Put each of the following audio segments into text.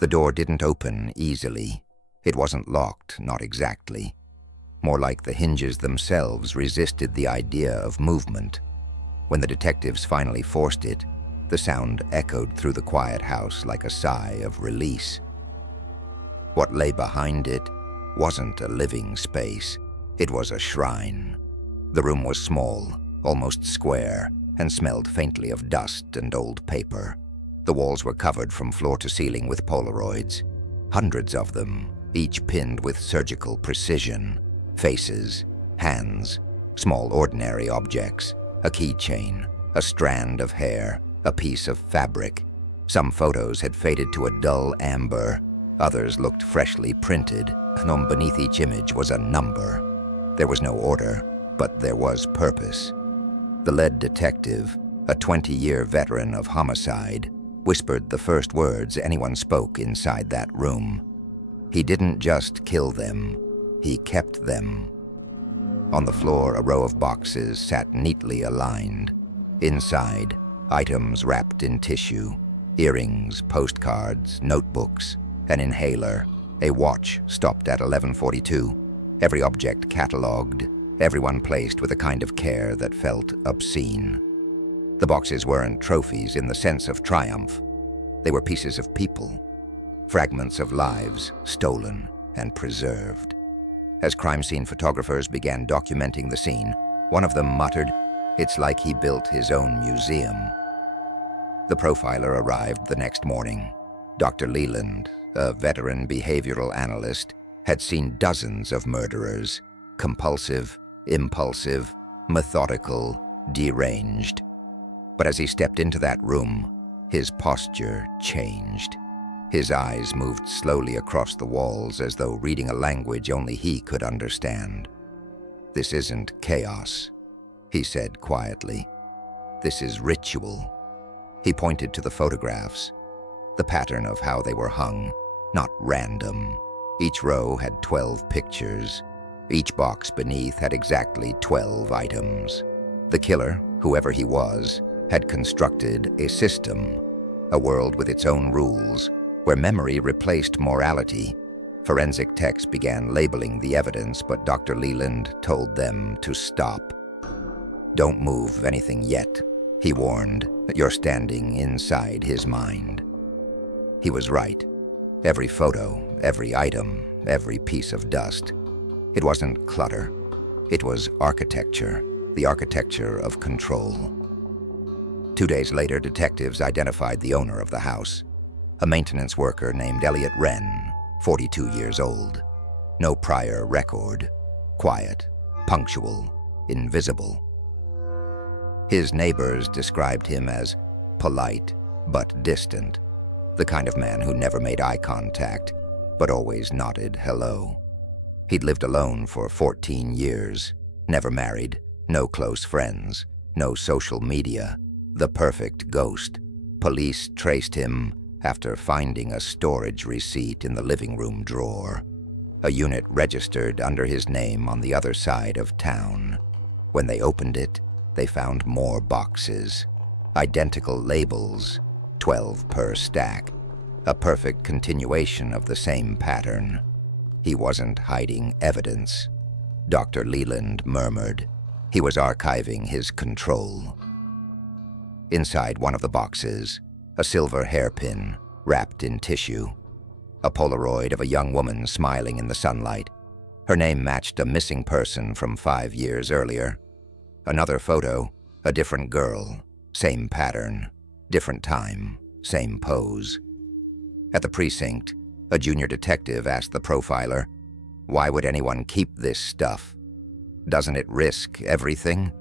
The door didn't open easily. It wasn't locked, not exactly. More like the hinges themselves resisted the idea of movement. When the detectives finally forced it, the sound echoed through the quiet house like a sigh of release. What lay behind it wasn't a living space. It was a shrine. The room was small, almost square, and smelled faintly of dust and old paper. The walls were covered from floor to ceiling with Polaroids, hundreds of them, each pinned with surgical precision. Faces, hands, small ordinary objects, a keychain, a strand of hair, a piece of fabric. Some photos had faded to a dull amber. Others looked freshly printed, and beneath each image was a number. There was no order, but there was purpose. The lead detective, a 20-year veteran of homicide, whispered the first words anyone spoke inside that room. He didn't just kill them, he kept them. On the floor, a row of boxes sat neatly aligned. Inside, items wrapped in tissue, earrings, postcards, notebooks, an inhaler, a watch stopped at 11:42, every object catalogued, everyone placed with a kind of care that felt obscene. The boxes weren't trophies in the sense of triumph. They were pieces of people, fragments of lives stolen and preserved. As crime scene photographers began documenting the scene, one of them muttered, "It's like he built his own museum." The profiler arrived the next morning. Dr. Leland, a veteran behavioral analyst, had seen dozens of murderers, compulsive, impulsive, methodical, deranged. But as he stepped into that room, his posture changed. His eyes moved slowly across the walls as though reading a language only he could understand. "This isn't chaos," he said quietly. "This is ritual." He pointed to the photographs, the pattern of how they were hung, not random. Each row had 12 pictures. Each box beneath had exactly 12 items. The killer, whoever he was, had constructed a system, a world with its own rules, where memory replaced morality. Forensic techs began labeling the evidence, but Dr. Leland told them to stop. "Don't move anything yet," he warned. "You're standing inside his mind." He was right. Every photo, every item, every piece of dust. It wasn't clutter. It was architecture, the architecture of control. 2 days later, detectives identified the owner of the house, a maintenance worker named Elliot Wren, 42 years old. No prior record. Quiet, punctual, invisible. His neighbors described him as polite but distant, the kind of man who never made eye contact, but always nodded hello. He'd lived alone for 14 years, never married, no close friends, no social media, the perfect ghost. Police traced him after finding a storage receipt in the living room drawer, a unit registered under his name on the other side of town. When they opened it, they found more boxes, identical labels, 12 per stack, a perfect continuation of the same pattern. He wasn't hiding evidence, Dr. Leland murmured. He was archiving his control. Inside one of the boxes, a silver hairpin wrapped in tissue, a Polaroid of a young woman smiling in the sunlight. Her name matched a missing person from 5 years earlier. Another photo, a different girl, same pattern, different time, same pose. At the precinct, a junior detective asked the profiler, "Why would anyone keep this stuff? Doesn't it risk everything?"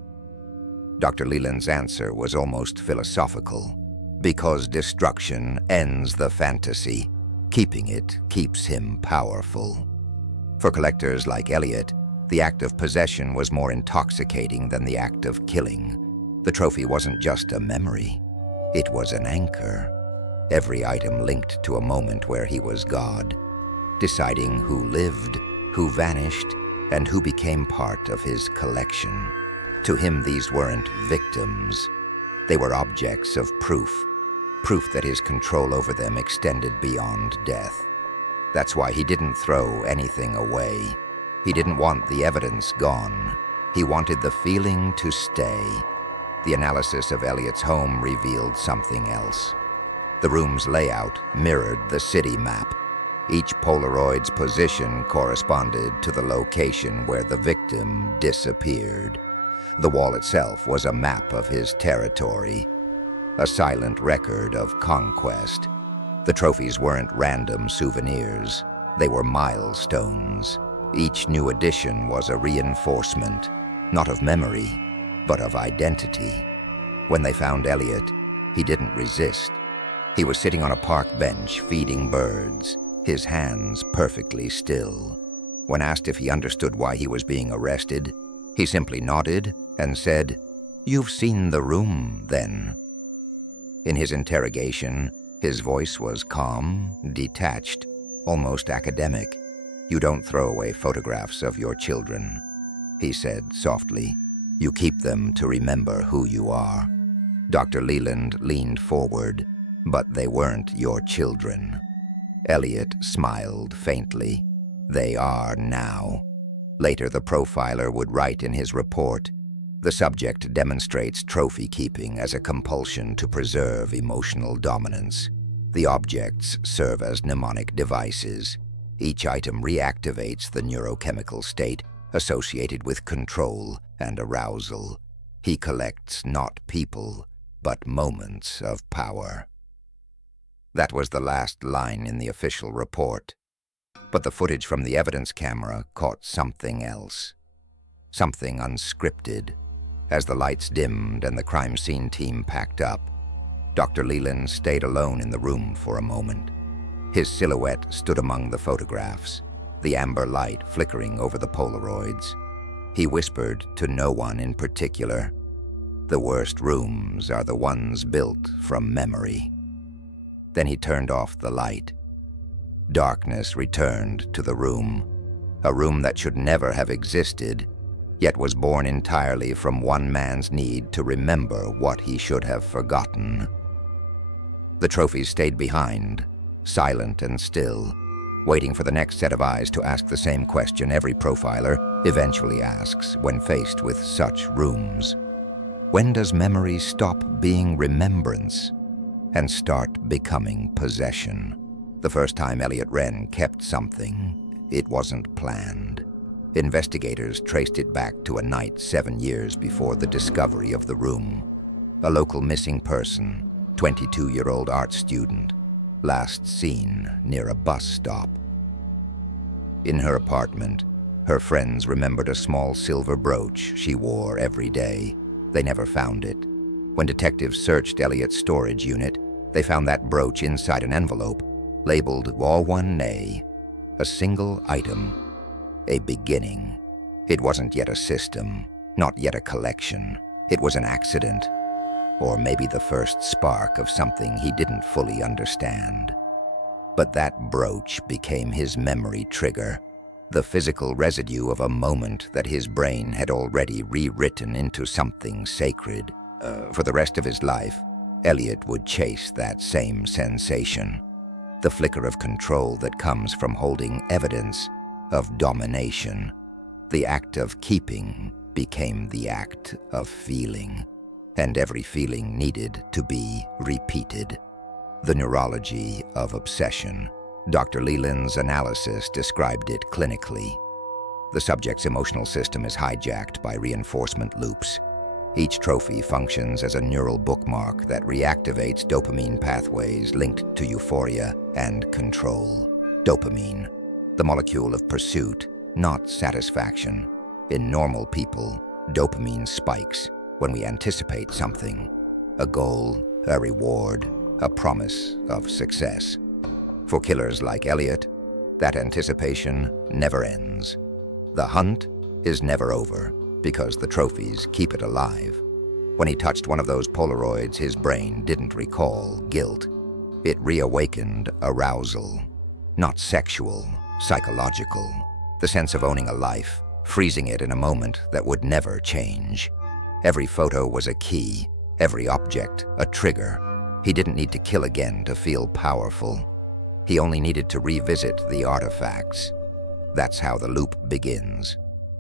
Dr. Leland's answer was almost philosophical. "Because destruction ends the fantasy. Keeping it keeps him powerful." For collectors like Elliot, the act of possession was more intoxicating than the act of killing. The trophy wasn't just a memory. It was an anchor. Every item linked to a moment where he was God, deciding who lived, who vanished, and who became part of his collection. To him, these weren't victims. They were objects of proof, proof that his control over them extended beyond death. That's why he didn't throw anything away. He didn't want the evidence gone. He wanted the feeling to stay. The analysis of Elliot's home revealed something else. The room's layout mirrored the city map. Each Polaroid's position corresponded to the location where the victim disappeared. The wall itself was a map of his territory, a silent record of conquest. The trophies weren't random souvenirs. They were milestones. Each new addition was a reinforcement, not of memory, but of identity. When they found Elliot, he didn't resist. He was sitting on a park bench feeding birds, his hands perfectly still. When asked if he understood why he was being arrested, he simply nodded and said, "You've seen the room, then." In his interrogation, his voice was calm, detached, almost academic. "You don't throw away photographs of your children," he said softly. "You keep them to remember who you are." Dr. Leland leaned forward, "But they weren't your children." Elliot smiled faintly. "They are now." Later, the profiler would write in his report, "The subject demonstrates trophy keeping as a compulsion to preserve emotional dominance. The objects serve as mnemonic devices. Each item reactivates the neurochemical state associated with control and arousal. He collects not people, but moments of power." That was the last line in the official report. But the footage from the evidence camera caught something else. Something unscripted. As the lights dimmed and the crime scene team packed up, Dr. Leland stayed alone in the room for a moment. His silhouette stood among the photographs, the amber light flickering over the Polaroids. He whispered to no one in particular, "The worst rooms are the ones built from memory." Then he turned off the light. Darkness returned to the room, a room that should never have existed, yet was born entirely from one man's need to remember what he should have forgotten. The trophies stayed behind, silent and still, waiting for the next set of eyes to ask the same question every profiler eventually asks when faced with such rooms. When does memory stop being remembrance and start becoming possession? The first time Elliot Wren kept something, it wasn't planned. Investigators traced it back to a night 7 years before the discovery of the room. A local missing person, 22-year-old art student, last seen near a bus stop. In her apartment, her friends remembered a small silver brooch she wore every day. They never found it. When detectives searched Elliot's storage unit, they found that brooch inside an envelope, labeled Walwanne, a single item, a beginning. It wasn't yet a system, not yet a collection. It was an accident, or maybe the first spark of something he didn't fully understand. But that brooch became his memory trigger, the physical residue of a moment that his brain had already rewritten into something sacred. For the rest of his life, Elliot would chase that same sensation, the flicker of control that comes from holding evidence of domination. The act of keeping became the act of feeling, and every feeling needed to be repeated. The neurology of obsession. Dr. Leland's analysis described it clinically. The subject's emotional system is hijacked by reinforcement loops. Each trophy functions as a neural bookmark that reactivates dopamine pathways linked to euphoria and control. Dopamine, the molecule of pursuit, not satisfaction. In normal people, dopamine spikes when we anticipate something, a goal, a reward, a promise of success. For killers like Elliot, that anticipation never ends. The hunt is never over, because the trophies keep it alive. When he touched one of those Polaroids, his brain didn't recall guilt. It reawakened arousal, not sexual, psychological. The sense of owning a life, freezing it in a moment that would never change. Every photo was a key, every object a trigger. He didn't need to kill again to feel powerful. He only needed to revisit the artifacts. That's how the loop begins.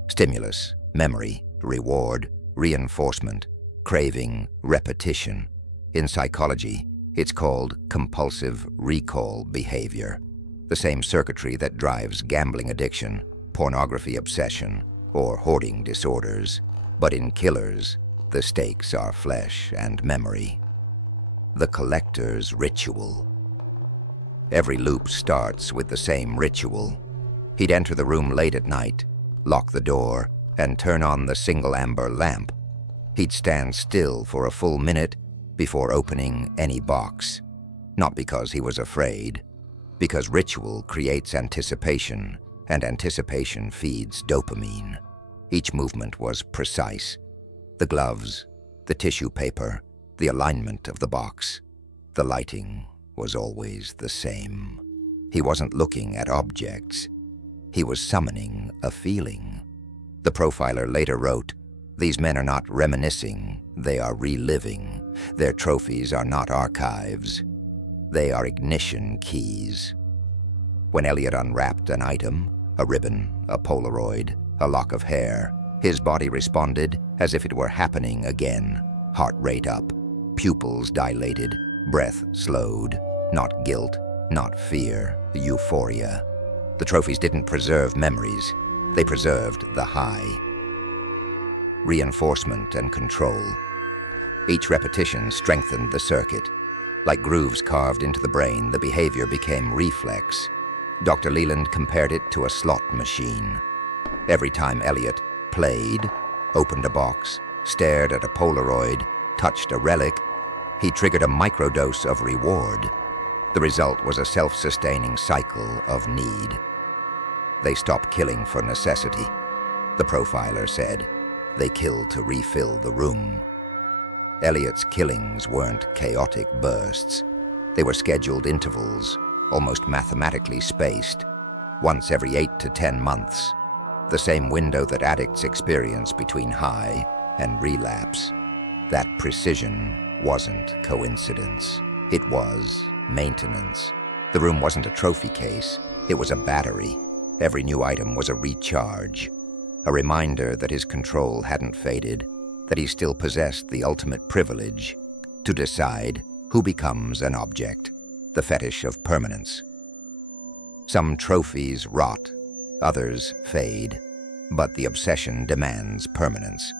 Stimulus, memory, reward, reinforcement, craving, repetition. In psychology, it's called compulsive recall behavior, the same circuitry that drives gambling addiction, pornography obsession, or hoarding disorders. But in killers, the stakes are flesh and memory. The collector's ritual. Every loop starts with the same ritual. He'd enter the room late at night, lock the door, and turn on the single amber lamp. He'd stand still for a full minute before opening any box. Not because he was afraid, because ritual creates anticipation, and anticipation feeds dopamine. Each movement was precise. The gloves, the tissue paper, the alignment of the box. The lighting was always the same. He wasn't looking at objects. He was summoning a feeling. The profiler later wrote, "These men are not reminiscing, they are reliving. Their trophies are not archives. They are ignition keys." When Elliot unwrapped an item, a ribbon, a Polaroid, a lock of hair, his body responded as if it were happening again. Heart rate up, pupils dilated, breath slowed. Not guilt, not fear, euphoria. The trophies didn't preserve memories. They preserved the high. Reinforcement and control. Each repetition strengthened the circuit. Like grooves carved into the brain, the behavior became reflex. Dr. Leland compared it to a slot machine. Every time Elliot played, opened a box, stared at a Polaroid, touched a relic, he triggered a microdose of reward. The result was a self-sustaining cycle of need. They stopped killing for necessity. The profiler said, they killed to refill the room. Elliot's killings weren't chaotic bursts. They were scheduled intervals, almost mathematically spaced, once every 8 to 10 months. The same window that addicts experience between high and relapse. That precision wasn't coincidence. It was maintenance. The room wasn't a trophy case, it was a battery. Every new item was a recharge, a reminder that his control hadn't faded, that he still possessed the ultimate privilege to decide who becomes an object, the fetish of permanence. Some trophies rot, others fade, but the obsession demands permanence.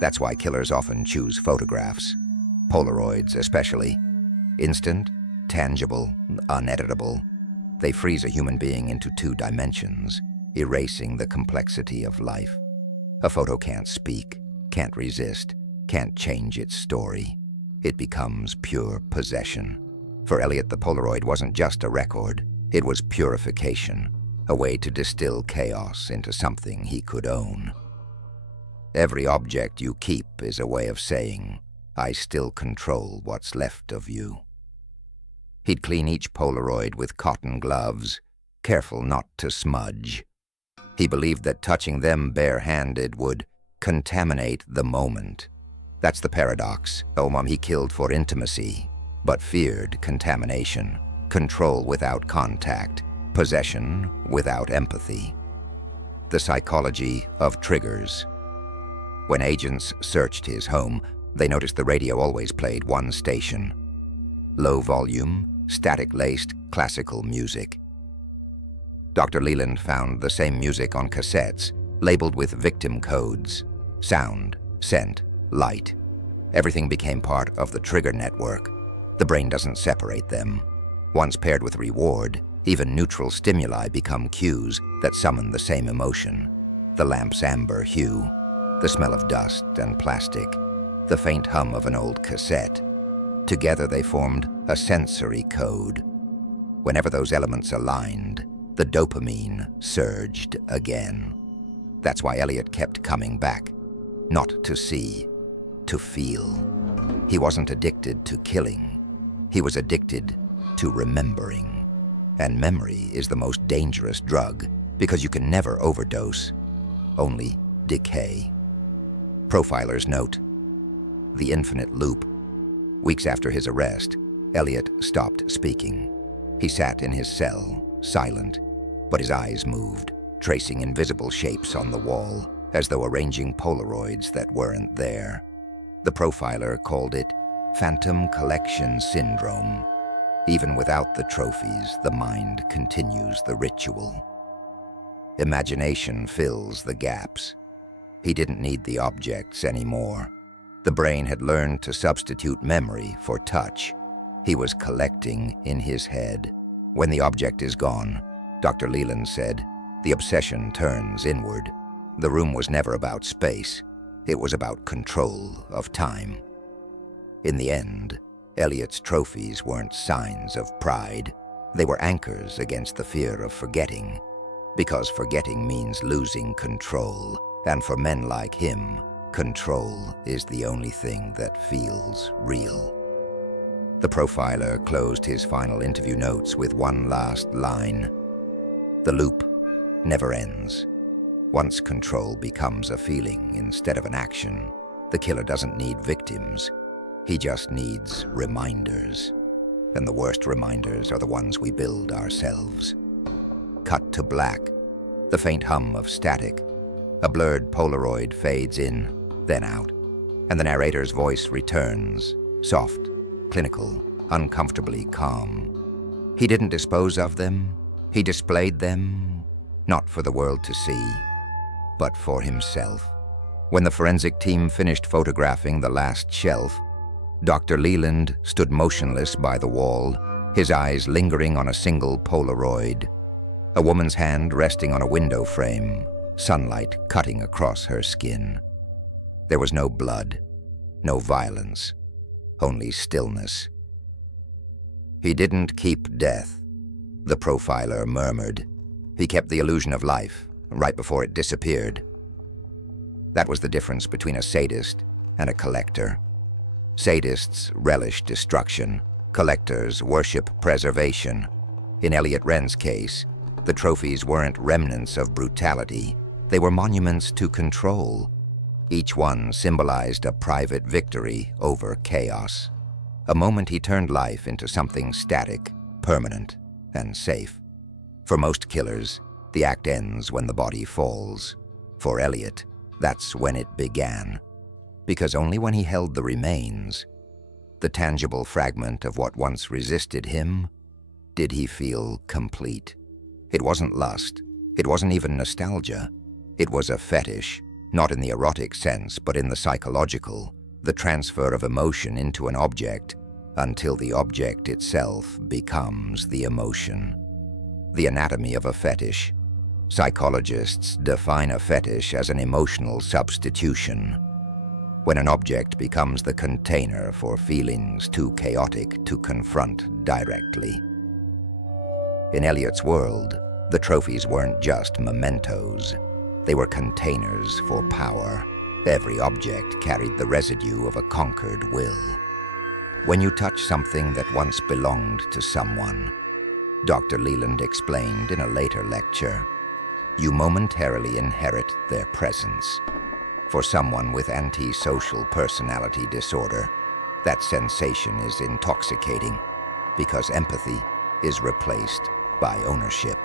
That's why killers often choose photographs, Polaroids especially. Instant, tangible, uneditable. They freeze a human being into 2 dimensions, erasing the complexity of life. A photo can't speak, can't resist, can't change its story. It becomes pure possession. For Elliot, the Polaroid wasn't just a record, it was purification, a way to distill chaos into something he could own. Every object you keep is a way of saying, I still control what's left of you. He'd clean each Polaroid with cotton gloves, careful not to smudge. He believed that touching them bare-handed would contaminate the moment. That's the paradox. He killed for intimacy, but feared contamination, control without contact, possession without empathy. The psychology of triggers. When agents searched his home, they noticed the radio always played one station. Low volume, static-laced classical music. Dr. Leland found the same music on cassettes, labeled with victim codes. Sound, scent, light. Everything became part of the trigger network. The brain doesn't separate them. Once paired with reward, even neutral stimuli become cues that summon the same emotion. The lamp's amber hue, the smell of dust and plastic, the faint hum of an old cassette. Together they formed a sensory code. Whenever those elements aligned, the dopamine surged again. That's why Elliot kept coming back. Not to see, to feel. He wasn't addicted to killing. He was addicted to remembering. And memory is the most dangerous drug because you can never overdose, only decay. Profilers note, the infinite loop. Weeks after his arrest, Elliot stopped speaking. He sat in his cell, silent, but his eyes moved, tracing invisible shapes on the wall, as though arranging Polaroids that weren't there. The profiler called it phantom collection syndrome. Even without the trophies, the mind continues the ritual. Imagination fills the gaps. He didn't need the objects anymore. The brain had learned to substitute memory for touch. He was collecting in his head. When the object is gone, Dr. Leland said, the obsession turns inward. The room was never about space. It was about control of time. In the end, Elliot's trophies weren't signs of pride. They were anchors against the fear of forgetting, because forgetting means losing control, and for men like him, control is the only thing that feels real. The profiler closed his final interview notes with one last line. The loop never ends. Once control becomes a feeling instead of an action, the killer doesn't need victims. He just needs reminders. And the worst reminders are the ones we build ourselves. Cut to black. The faint hum of static. A blurred Polaroid fades in, then out, and the narrator's voice returns, soft, clinical, uncomfortably calm. He didn't dispose of them. He displayed them, not for the world to see, but for himself. When the forensic team finished photographing the last shelf, Dr. Leland stood motionless by the wall, his eyes lingering on a single Polaroid. A woman's hand resting on a window frame, sunlight cutting across her skin. There was no blood, no violence, only stillness. He didn't keep death, the profiler murmured. He kept the illusion of life, right before it disappeared. That was the difference between a sadist and a collector. Sadists relish destruction. Collectors worship preservation. In Elliot Wren's case, the trophies weren't remnants of brutality. They were monuments to control. Each one symbolized a private victory over chaos. A moment he turned life into something static, permanent, and safe. For most killers, the act ends when the body falls. For Elliot, that's when it began. Because only when he held the remains, the tangible fragment of what once resisted him, did he feel complete. It wasn't lust. It wasn't even nostalgia. It was a fetish, not in the erotic sense, but in the psychological, the transfer of emotion into an object until the object itself becomes the emotion. The anatomy of a fetish. Psychologists define a fetish as an emotional substitution. When an object becomes the container for feelings too chaotic to confront directly. In Elliot's world, the trophies weren't just mementos. They were containers for power. Every object carried the residue of a conquered will. When you touch something that once belonged to someone, Dr. Leland explained in a later lecture, you momentarily inherit their presence. For someone with antisocial personality disorder, that sensation is intoxicating because empathy is replaced by ownership.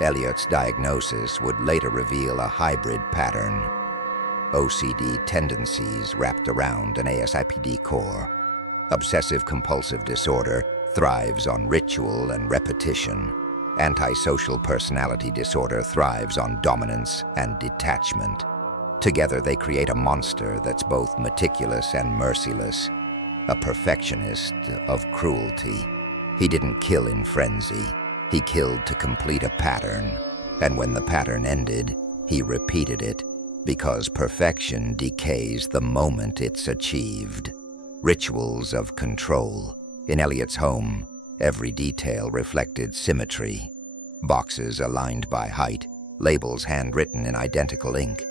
Elliot's diagnosis would later reveal a hybrid pattern. OCD tendencies wrapped around an ASIPD core. Obsessive-compulsive disorder thrives on ritual and repetition. Antisocial personality disorder thrives on dominance and detachment. Together they create a monster that's both meticulous and merciless, a perfectionist of cruelty. He didn't kill in frenzy. He killed to complete a pattern, and when the pattern ended, he repeated it, because perfection decays the moment it's achieved. Rituals of control. In Elliot's home, every detail reflected symmetry. Boxes aligned by height, labels handwritten in identical ink.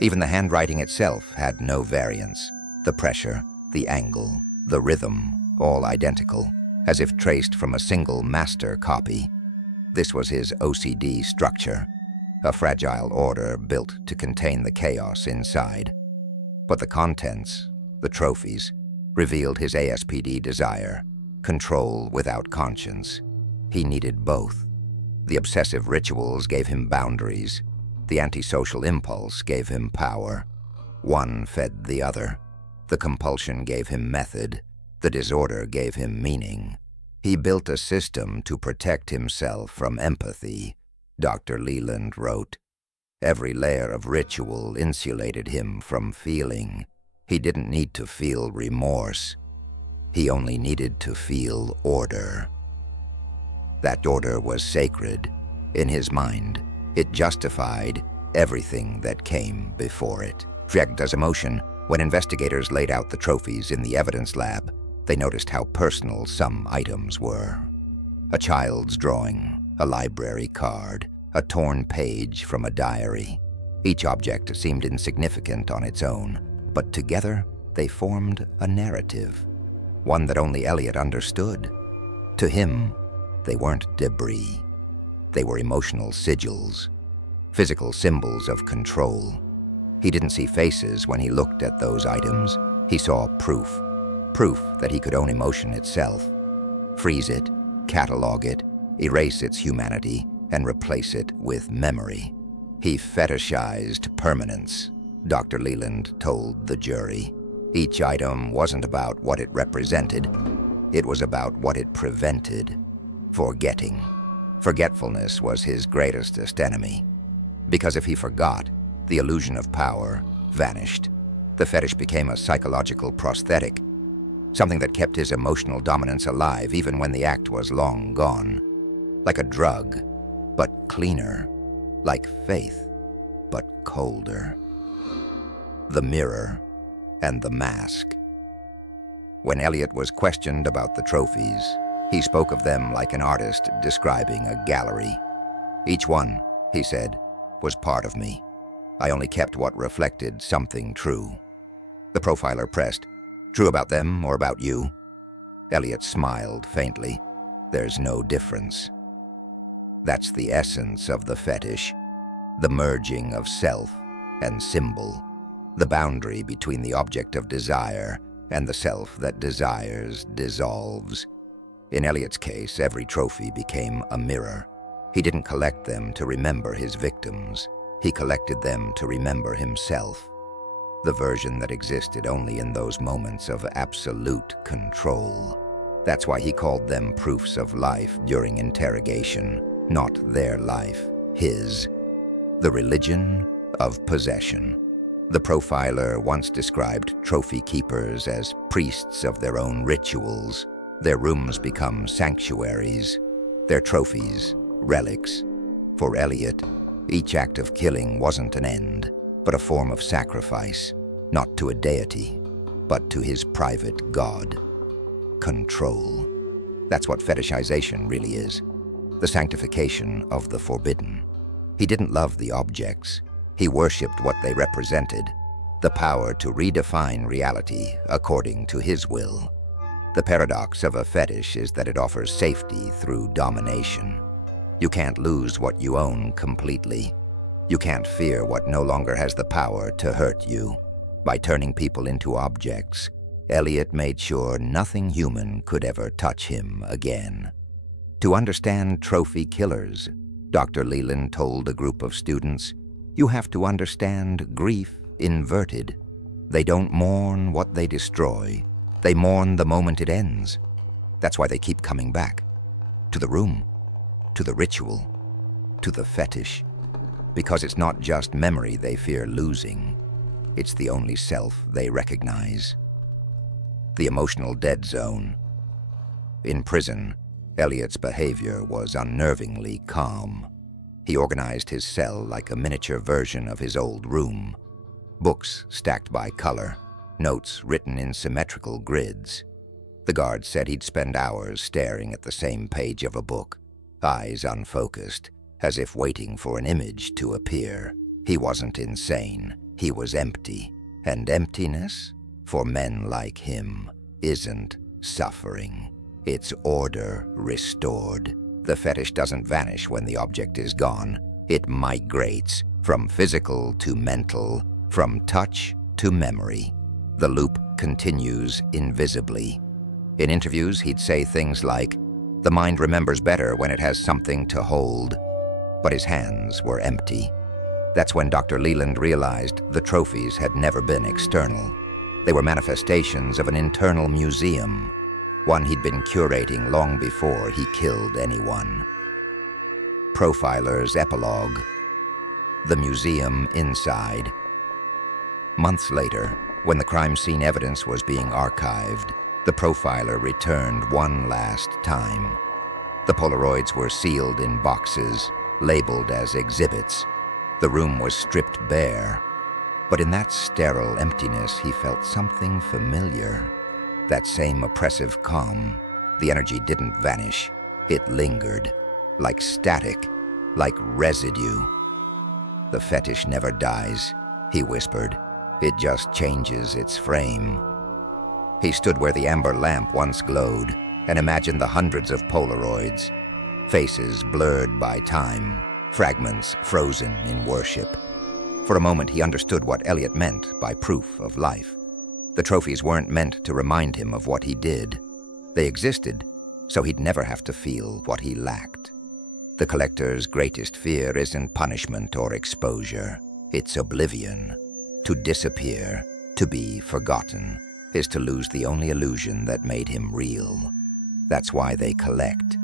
Even the handwriting itself had no variance. The pressure, the angle, the rhythm, all identical, as if traced from a single master copy. This was his OCD structure, a fragile order built to contain the chaos inside. But the contents, the trophies, revealed his ASPD desire. control without conscience. He needed both. The obsessive rituals gave him boundaries. The antisocial impulse gave him power. One fed the other. The compulsion gave him method. The disorder gave him meaning. He built a system to protect himself from empathy. Dr. Leland wrote, "Every layer of ritual insulated him from feeling. He didn't need to feel remorse. He only needed to feel order." That order was sacred. In his mind, it justified everything that came before it. Dragged as emotion, when investigators laid out the trophies in the evidence lab, they noticed how personal some items were. A child's drawing, a library card, a torn page from a diary. Each object seemed insignificant on its own, but together they formed a narrative, one that only Elliot understood. To him, they weren't debris. They were emotional sigils, physical symbols of control. He didn't see faces when he looked at those items. He saw proof that he could own emotion itself, freeze it, catalog it, erase its humanity, and replace it with memory. He fetishized permanence, Dr. Leland told the jury. Each item wasn't about what it represented. It was about what it prevented. Forgetting. Forgetfulness was his greatest enemy. Because if he forgot, the illusion of power vanished. The fetish became a psychological prosthetic, something that kept his emotional dominance alive even when the act was long gone. Like a drug, but cleaner. Like faith, but colder. The mirror and the mask. When Elliot was questioned about the trophies, he spoke of them like an artist describing a gallery. Each one, he said, was part of me. I only kept what reflected something true. The profiler pressed, "True about them or about you?" Elliot smiled faintly. "There's no difference." That's the essence of the fetish, the merging of self and symbol, the boundary between the object of desire and the self that desires dissolves. In Elliot's case, every trophy became a mirror. He didn't collect them to remember his victims. He collected them to remember himself, the version that existed only in those moments of absolute control. That's why he called them proofs of life during interrogation, not their life, his. The religion of possession. The profiler once described trophy keepers as priests of their own rituals. Their rooms become sanctuaries, their trophies relics. For Elliot, each act of killing wasn't an end, but a form of sacrifice, not to a deity, but to his private god. Control. That's what fetishization really is, the sanctification of the forbidden. He didn't love the objects. He worshipped what they represented, the power to redefine reality according to his will. The paradox of a fetish is that it offers safety through domination. You can't lose what you own completely. You can't fear what no longer has the power to hurt you. By turning people into objects, Elliot made sure nothing human could ever touch him again. To understand trophy killers, Dr. Leland told a group of students, you have to understand grief inverted. They don't mourn what they destroy. They mourn the moment it ends. That's why they keep coming back. To the room, to the ritual, to the fetish. Because it's not just memory they fear losing. It's the only self they recognize. The emotional dead zone. In prison, Elliot's behavior was unnervingly calm. He organized his cell like a miniature version of his old room. Books stacked by color, notes written in symmetrical grids. The guard said he'd spend hours staring at the same page of a book, eyes unfocused, as if waiting for an image to appear. He wasn't insane, he was empty. And emptiness, for men like him, isn't suffering. It's order restored. The fetish doesn't vanish when the object is gone. It migrates from physical to mental, from touch to memory. The loop continues invisibly. In interviews, he'd say things like, "The mind remembers better when it has something to hold." But his hands were empty. That's when Dr. Leland realized the trophies had never been external. They were manifestations of an internal museum, one he'd been curating long before he killed anyone. Profiler's Epilogue. The Museum Inside. Months later, when the crime scene evidence was being archived, the profiler returned one last time. The Polaroids were sealed in boxes, labeled as exhibits. The room was stripped bare. But in that sterile emptiness, he felt something familiar. That same oppressive calm. The energy didn't vanish. It lingered, like static, like residue. "The fetish never dies," he whispered. "It just changes its frame." He stood where the amber lamp once glowed and imagined the hundreds of Polaroids, faces blurred by time, fragments frozen in worship. For a moment he understood what Elliot meant by proof of life. The trophies weren't meant to remind him of what he did. They existed, so he'd never have to feel what he lacked. The collector's greatest fear isn't punishment or exposure. It's oblivion. To disappear, to be forgotten, is to lose the only illusion that made him real. That's why they collect.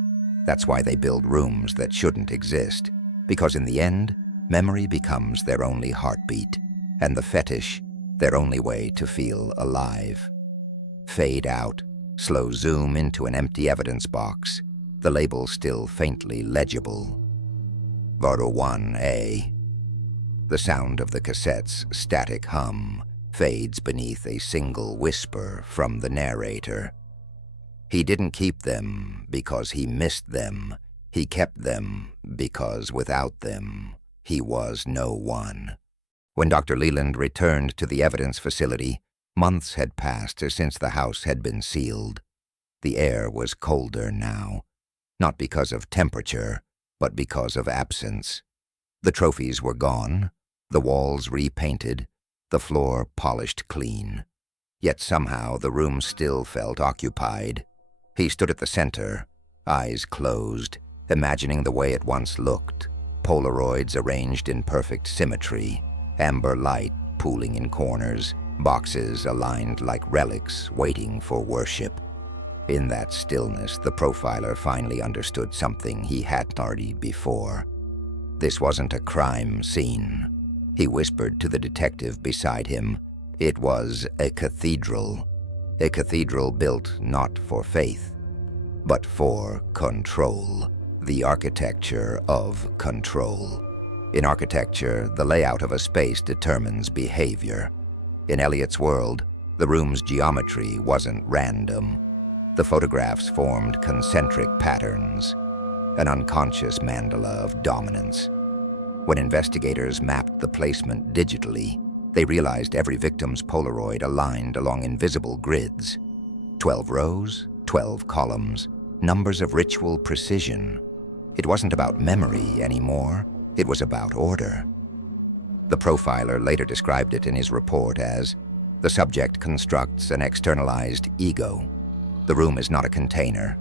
That's why they build rooms that shouldn't exist. Because in the end, memory becomes their only heartbeat, and the fetish, their only way to feel alive. Fade out, slow zoom into an empty evidence box, the label still faintly legible. Photo 1A. The sound of the cassette's static hum fades beneath a single whisper from the narrator. He didn't keep them because he missed them. He kept them because without them, he was no one. When Dr. Leland returned to the evidence facility, months had passed since the house had been sealed. The air was colder now, not because of temperature, but because of absence. The trophies were gone, the walls repainted, the floor polished clean. Yet somehow the room still felt occupied. He stood at the center, eyes closed, imagining the way it once looked. Polaroids arranged in perfect symmetry, amber light pooling in corners, boxes aligned like relics waiting for worship. In that stillness, the profiler finally understood something he hadn't already before. This wasn't a crime scene. He whispered to the detective beside him. It was a cathedral built not for faith, but for control. The architecture of control. In architecture, the layout of a space determines behavior. In Elliot's world, the room's geometry wasn't random. The photographs formed concentric patterns, an unconscious mandala of dominance. When investigators mapped the placement digitally, they realized every victim's Polaroid aligned along invisible grids. 12 rows, 12 columns, numbers of ritual precision. It wasn't about memory anymore, it was about order. The profiler later described it in his report as, "The subject constructs an externalized ego. The room is not a container,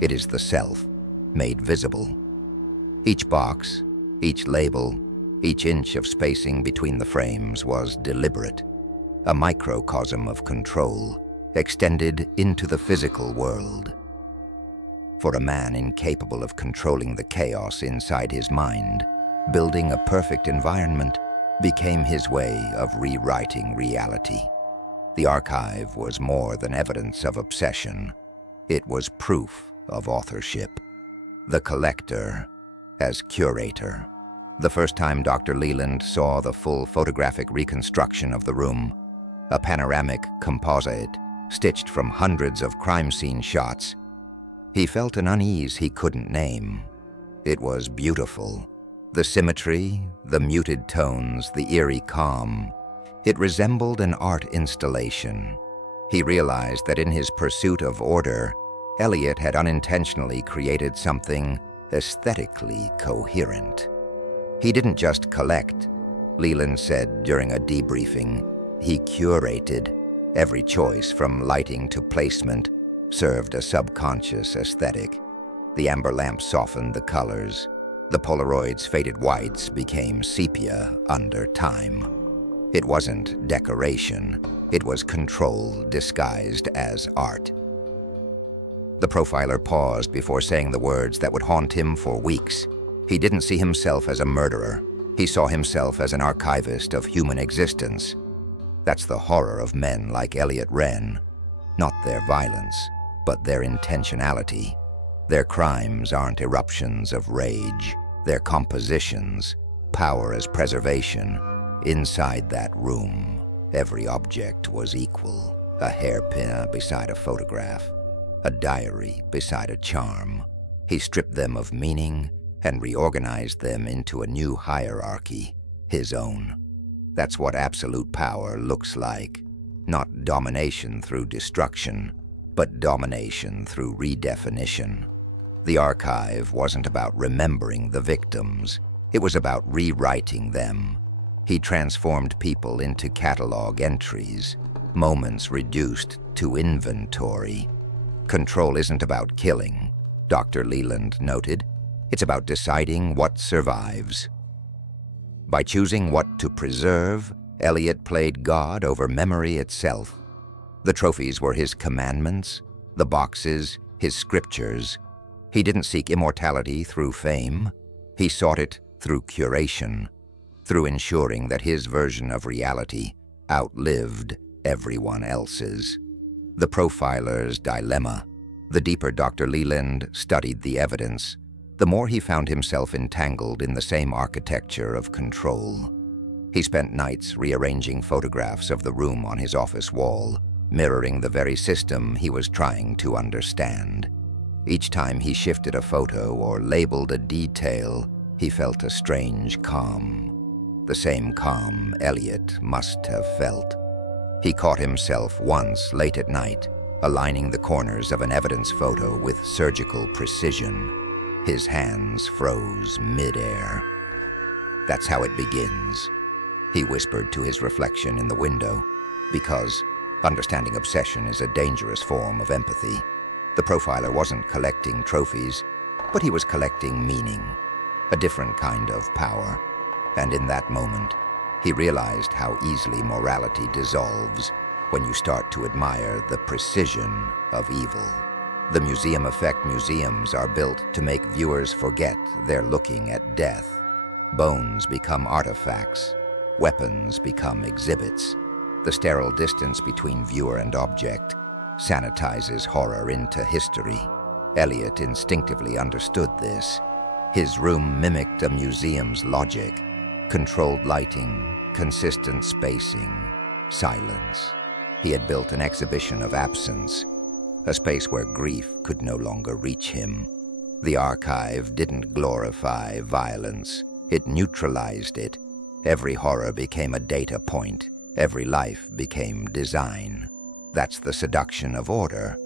it is the self, made visible." Each box, each label, each inch of spacing between the frames was deliberate, a microcosm of control, extended into the physical world. For a man incapable of controlling the chaos inside his mind, building a perfect environment became his way of rewriting reality. The archive was more than evidence of obsession. It was proof of authorship. The collector as curator. The first time Dr. Leland saw the full photographic reconstruction of the room, a panoramic composite stitched from hundreds of crime scene shots, he felt an unease he couldn't name. It was beautiful. The symmetry, the muted tones, the eerie calm. It resembled an art installation. He realized that in his pursuit of order, Elliot had unintentionally created something aesthetically coherent. He didn't just collect, Leland said during a debriefing. He curated every choice from lighting to placement, served a subconscious aesthetic. The amber lamp softened the colors. The Polaroid's faded whites became sepia under time. It wasn't decoration. It was control disguised as art. The profiler paused before saying the words that would haunt him for weeks. He didn't see himself as a murderer. He saw himself as an archivist of human existence. That's the horror of men like Elliot Wren. Not their violence, but their intentionality. Their crimes aren't eruptions of rage. They're compositions, power as preservation. Inside that room, every object was equal. A hairpin beside a photograph, a diary beside a charm. He stripped them of meaning and reorganized them into a new hierarchy, his own. That's what absolute power looks like. Not domination through destruction, but domination through redefinition. The archive wasn't about remembering the victims. It was about rewriting them. He transformed people into catalog entries, moments reduced to inventory. Control isn't about killing, Dr. Leland noted. It's about deciding what survives. By choosing what to preserve, Elliot played God over memory itself. The trophies were his commandments, the boxes, his scriptures. He didn't seek immortality through fame. He sought it through curation, through ensuring that his version of reality outlived everyone else's. The profiler's dilemma. The deeper Dr. Leland studied the evidence, the more he found himself entangled in the same architecture of control. He spent nights rearranging photographs of the room on his office wall, mirroring the very system he was trying to understand. Each time he shifted a photo or labeled a detail, he felt a strange calm. The same calm Elliot must have felt. He caught himself once late at night, aligning the corners of an evidence photo with surgical precision. His hands froze mid-air. "That's how it begins," he whispered to his reflection in the window, because understanding obsession is a dangerous form of empathy. The profiler wasn't collecting trophies, but he was collecting meaning, a different kind of power. And in that moment, he realized how easily morality dissolves when you start to admire the precision of evil. The museum effect museums are built to make viewers forget they're looking at death. Bones become artifacts. Weapons become exhibits. The sterile distance between viewer and object sanitizes horror into history. Elliot instinctively understood this. His room mimicked a museum's logic. Controlled lighting, consistent spacing, silence. He had built an exhibition of absence, a space where grief could no longer reach him. The archive didn't glorify violence. It neutralized it. Every horror became a data point. Every life became design. That's the seduction of order.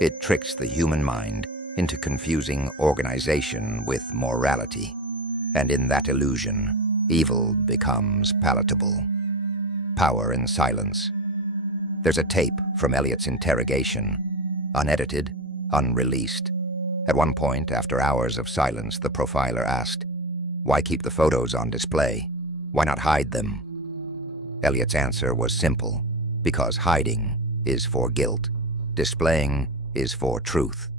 It tricks the human mind into confusing organization with morality. And in that illusion, evil becomes palatable. Power in silence. There's a tape from Elliot's interrogation, unedited, unreleased. At one point, after hours of silence, the profiler asked, "Why keep the photos on display? Why not hide them?" Elliot's answer was simple: because hiding is for guilt, displaying is for truth.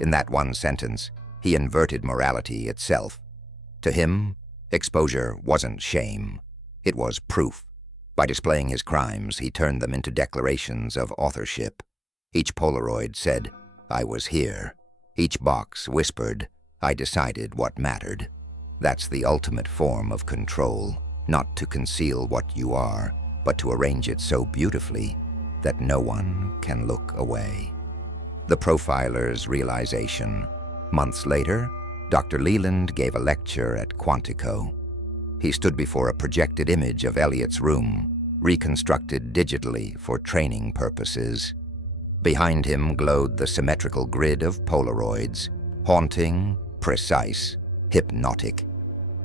In that one sentence, he inverted morality itself. To him, exposure wasn't shame. It was proof. By displaying his crimes, he turned them into declarations of authorship. Each Polaroid said, "I was here." Each box whispered, "I decided what mattered." That's the ultimate form of control, not to conceal what you are, but to arrange it so beautifully that no one can look away. The profiler's realization. Months later, Dr. Leland gave a lecture at Quantico. He stood before a projected image of Elliot's room, reconstructed digitally for training purposes. Behind him glowed the symmetrical grid of Polaroids, haunting, precise, hypnotic.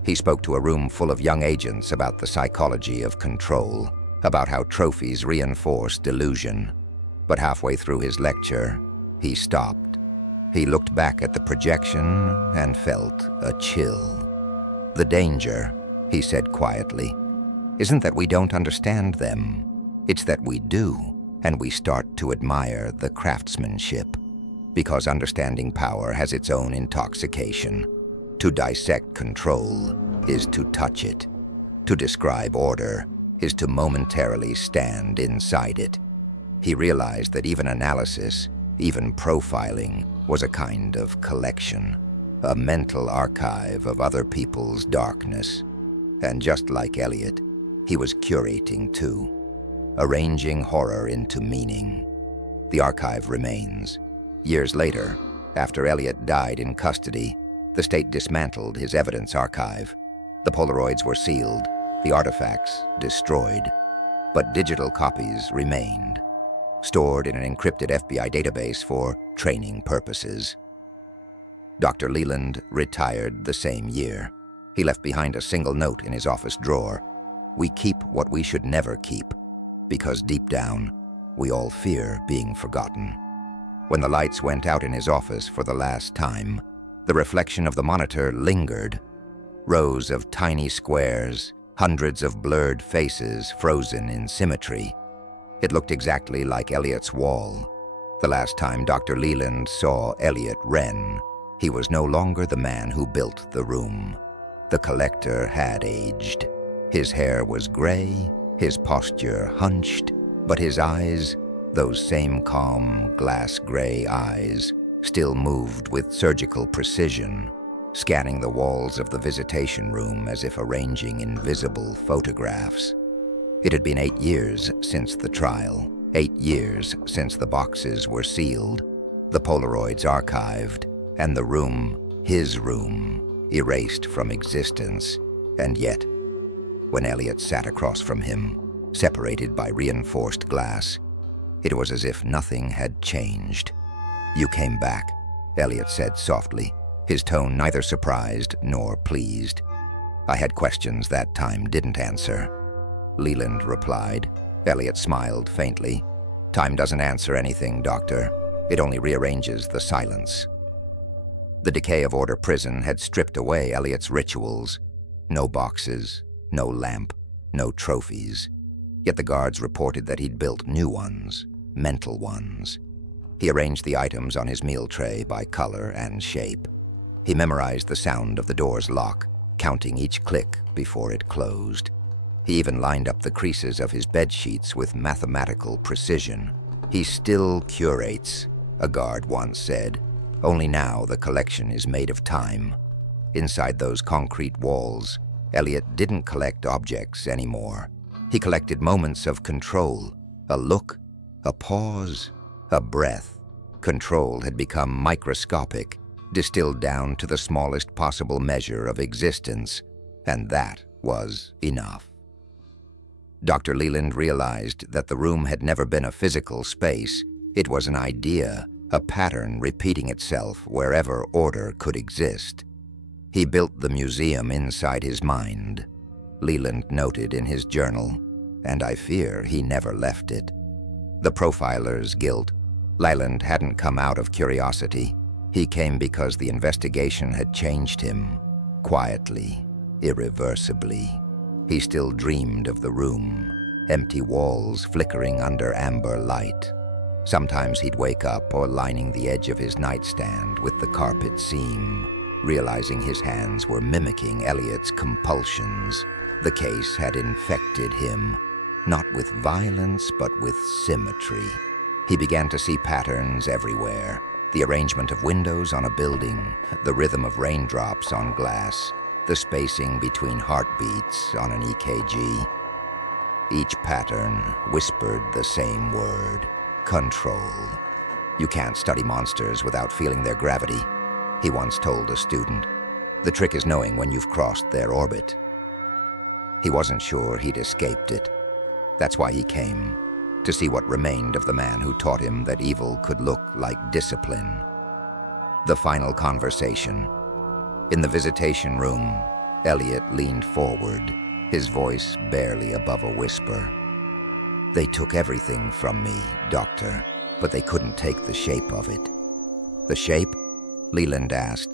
He spoke to a room full of young agents about the psychology of control, about how trophies reinforce delusion. But halfway through his lecture, he stopped. He looked back at the projection and felt a chill. "The danger," he said quietly, "isn't that we don't understand them. It's that we do, and we start to admire the craftsmanship. Because understanding power has its own intoxication. To dissect control is to touch it. To describe order is to momentarily stand inside it." He realized that even analysis, even profiling, was a kind of collection, a mental archive of other people's darkness. And just like Elliot, he was curating too, arranging horror into meaning. The archive remains. Years later, after Elliot died in custody, the state dismantled his evidence archive. The Polaroids were sealed, the artifacts destroyed, but digital copies remained, stored in an encrypted FBI database for training purposes. Dr. Leland retired the same year. He left behind a single note in his office drawer. "We keep what we should never keep, because deep down, we all fear being forgotten." When the lights went out in his office for the last time, the reflection of the monitor lingered. Rows of tiny squares, hundreds of blurred faces frozen in symmetry. It looked exactly like Elliot's wall. The last time Dr. Leland saw Elliot Wren, he was no longer the man who built the room. The collector had aged. His hair was gray, his posture hunched, but his eyes, those same calm, glass-gray eyes, still moved with surgical precision, scanning the walls of the visitation room as if arranging invisible photographs. It had been 8 years since the trial, 8 years since the boxes were sealed, the Polaroids archived, and the room, his room, erased from existence. And yet, when Elliot sat across from him, separated by reinforced glass, it was as if nothing had changed. "You came back," Elliot said softly, his tone neither surprised nor pleased. "I had questions that time didn't answer," Leland replied. Elliot smiled faintly. "Time doesn't answer anything, Doctor. It only rearranges the silence." The decay of Order Prison had stripped away Elliot's rituals. No boxes, no lamp, no trophies. Yet the guards reported that he'd built new ones, mental ones. He arranged the items on his meal tray by color and shape. He memorized the sound of the door's lock, counting each click before it closed. He even lined up the creases of his bed sheets with mathematical precision. "He still curates," a guard once said. "Only now the collection is made of time." Inside those concrete walls, Elliot didn't collect objects anymore. He collected moments of control, a look, a pause, a breath. Control had become microscopic, distilled down to the smallest possible measure of existence, and that was enough. Dr. Leland realized that the room had never been a physical space. It was an idea, a pattern repeating itself wherever order could exist. He built the museum inside his mind, Leland noted in his journal, and I fear he never left it. The profiler's guilt. Leland hadn't come out of curiosity. He came because the investigation had changed him, quietly, irreversibly. He still dreamed of the room, empty walls flickering under amber light. Sometimes he'd wake up or lining the edge of his nightstand with the carpet seam, realizing his hands were mimicking Elliot's compulsions. The case had infected him, not with violence but with symmetry. He began to see patterns everywhere, the arrangement of windows on a building, the rhythm of raindrops on glass, the spacing between heartbeats on an EKG. Each pattern whispered the same word: control. "You can't study monsters without feeling their gravity," he once told a student. "The trick is knowing when you've crossed their orbit." He wasn't sure he'd escaped it. That's why he came, to see what remained of the man who taught him that evil could look like discipline. The final conversation. In the visitation room, Elliot leaned forward, his voice barely above a whisper. "They took everything from me, Doctor. but they couldn't take the shape of it. The shape? Leland asked.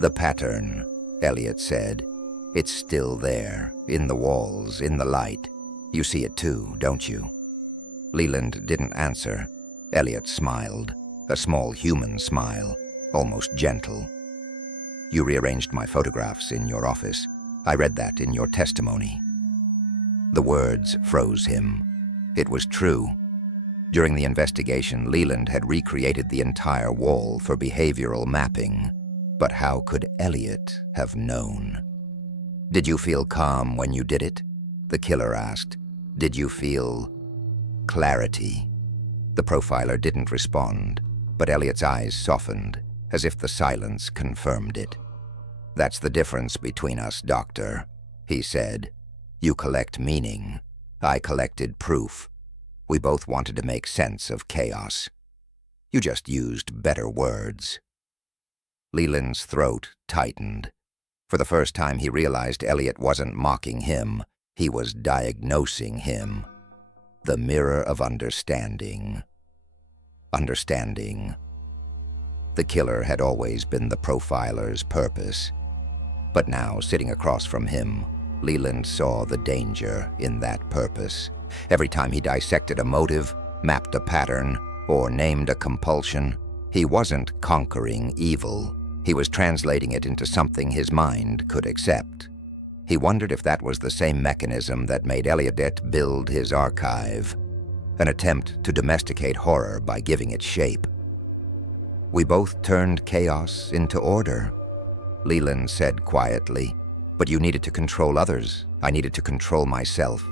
The pattern, Elliot said. It's still there, in the walls, in the light. You see it too, don't you? Leland didn't answer. Elliot smiled, a small human smile, almost gentle. You rearranged my photographs in your office. I read that in your testimony. The words froze him. It was true. During the investigation, Leland had recreated the entire wall for behavioral mapping. But how could Elliot have known? Did you feel calm when you did it? The killer asked. Did you feel clarity? The profiler didn't respond, but Elliot's eyes softened, as if the silence confirmed it. That's the difference between us, Doctor, he said. You collect meaning. I collected proof. We both wanted to make sense of chaos. You just used better words. Leland's throat tightened. For the first time, he realized Elliot wasn't mocking him. He was diagnosing him. The mirror of understanding. Understanding. The killer had always been the profiler's purpose. But now, sitting across from him, Leland saw the danger in that purpose. Every time he dissected a motive, mapped a pattern, or named a compulsion, he wasn't conquering evil. He was translating it into something his mind could accept. He wondered if that was the same mechanism that made Elliot build his archive, an attempt to domesticate horror by giving it shape. We both turned chaos into order, Leland said quietly. But you needed to control others. I needed to control myself.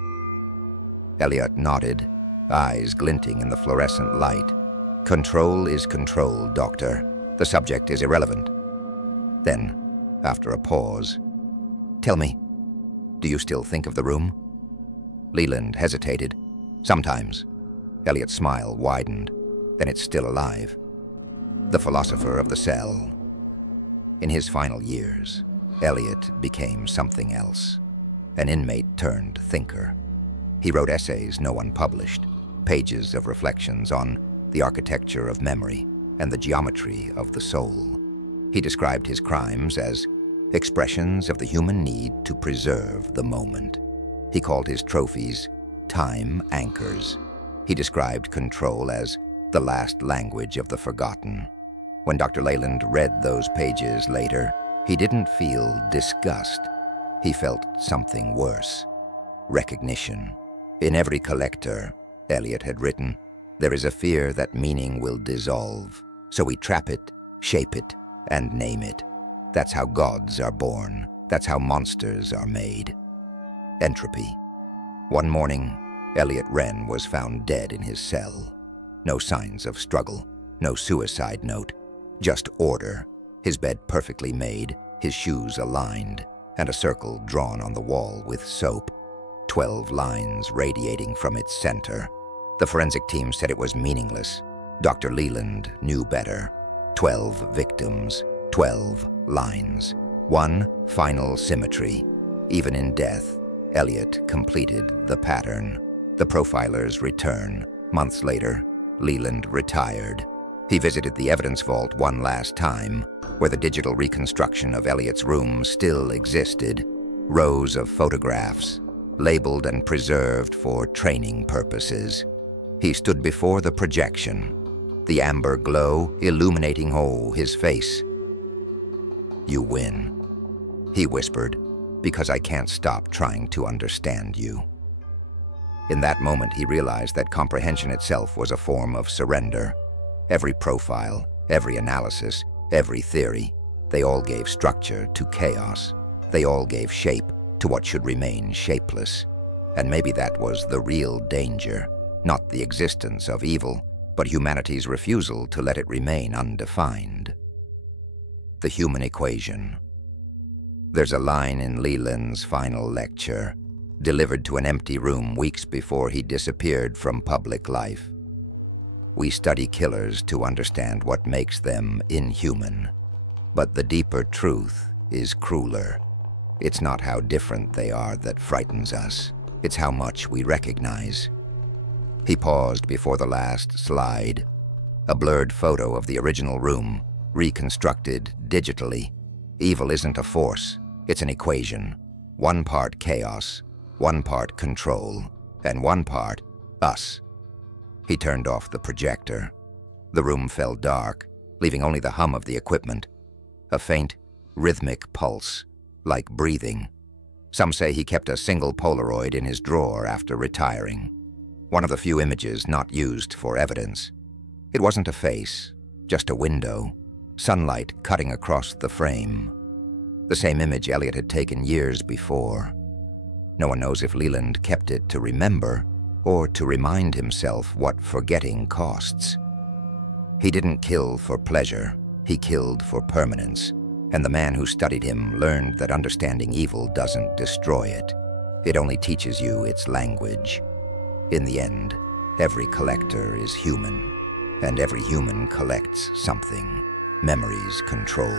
Elliot nodded, eyes glinting in the fluorescent light. Control is control, Doctor. The subject is irrelevant. Then, after a pause, tell me, do you still think of the room? Leland hesitated. Sometimes. Elliot's smile widened. Then it's still alive. The philosopher of the cell. In his final years, Elliot became something else, an inmate turned thinker. He wrote essays no one published, pages of reflections on the architecture of memory and the geometry of the soul. He described his crimes as expressions of the human need to preserve the moment. He called his trophies time anchors. He described control as the last language of the forgotten. When Dr. Leland read those pages later, he didn't feel disgust. He felt something worse. Recognition. In every collector, Elliot had written, there is a fear that meaning will dissolve. So we trap it, shape it, and name it. That's how gods are born. That's how monsters are made. Entropy. One morning, Elliot Wren was found dead in his cell. No signs of struggle, no suicide note, just order. His bed perfectly made, his shoes aligned, and a circle drawn on the wall with soap. 12 lines radiating from its center. The forensic team said it was meaningless. Dr. Leland knew better. 12 victims, 12 lines. One final symmetry. Even in death, Elliot completed the pattern. The profilers return. Months later, Leland retired. He visited the evidence vault one last time, where the digital reconstruction of Elliot's room still existed. Rows of photographs, labeled and preserved for training purposes. He stood before the projection, the amber glow illuminating his face. You win, he whispered, because I can't stop trying to understand you. In that moment, he realized that comprehension itself was a form of surrender. Every profile, every analysis, every theory, they all gave structure to chaos. They all gave shape to what should remain shapeless. And maybe that was the real danger, not the existence of evil, but humanity's refusal to let it remain undefined. The human equation. There's a line in Leland's final lecture, delivered to an empty room weeks before he disappeared from public life. We study killers to understand what makes them inhuman, but the deeper truth is crueler. It's not how different they are that frightens us. It's how much we recognize. He paused before the last slide, A blurred photo of the original room, reconstructed digitally. Evil isn't a force, it's an equation. 1 part chaos, 1 part control, and 1 part us. He turned off the projector. The room fell dark, leaving only the hum of the equipment. A faint, rhythmic pulse, like breathing. Some say he kept a single Polaroid in his drawer after retiring. One of the few images not used for evidence. It wasn't a face, just a window, sunlight cutting across the frame. The same image Elliot had taken years before. No one knows if Leland kept it to remember or to remind himself what forgetting costs. He didn't kill for pleasure, he killed for permanence, and the man who studied him learned that understanding evil doesn't destroy it. It only teaches you its language. In the end, every collector is human, and every human collects something. Memories, control,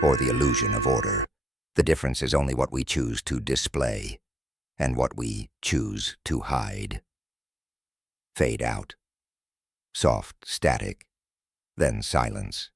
or the illusion of order. The difference is only what we choose to display, and what we choose to hide. Fade out. Soft static, then silence.